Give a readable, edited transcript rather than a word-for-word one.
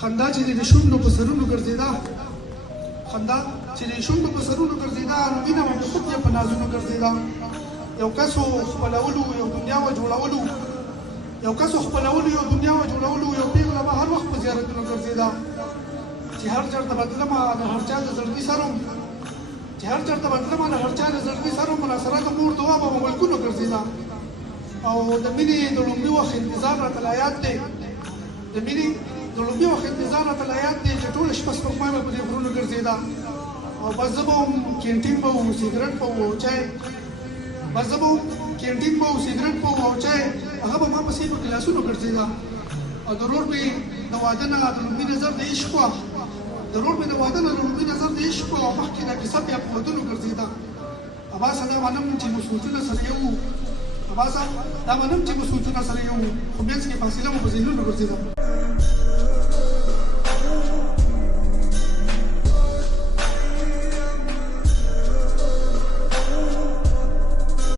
خندا چې د شونډو په سرونو ګرځېده خندا چې د شونډو په سرونو ګرځېده نو مینه باندې خود یې په نازونو ګرځېده یو کس خپلولو یو دنیا و جوړولو یو کس خپلولو یو دنیا و جوړولو یو پیغله به هر وخت په زیارتونو ګرځېده چې هر چېرته به تلمه د هر چا د زړګي سر وم چې هر چېرته به تلمه د هر چا د زړګي سر وم راسره د مور دعا به په ملکونو ګرځېده او د مینې د لومړي وخت انتظار راته لا یاد دی د مینې د لومړي وخت انتظار راته لا یاد دی چې ټوله شپه سپوږمۍ به په دې غرونو ګرځېده او بس زه به هم کینټین به وو سګرټ به وو او چای بس زه به هم کینټین به وو سګرټ به وو او چای هغه به ما پسې په ګلاسونو ګرځېده او د ورور مې د واده نه د لومړي نظر د عشق وه د ورور مې د واده نه د لومړي نظر د عشق وه او مخکې دا کیسه بیا په ودونو ګرځېده اباسه دا منم چې مو سوچونه سره یو وو اباسه دا منم چې مو سوچونه سره یو وو خو منځ کې فاصله مو په ذهنونو ګرځېده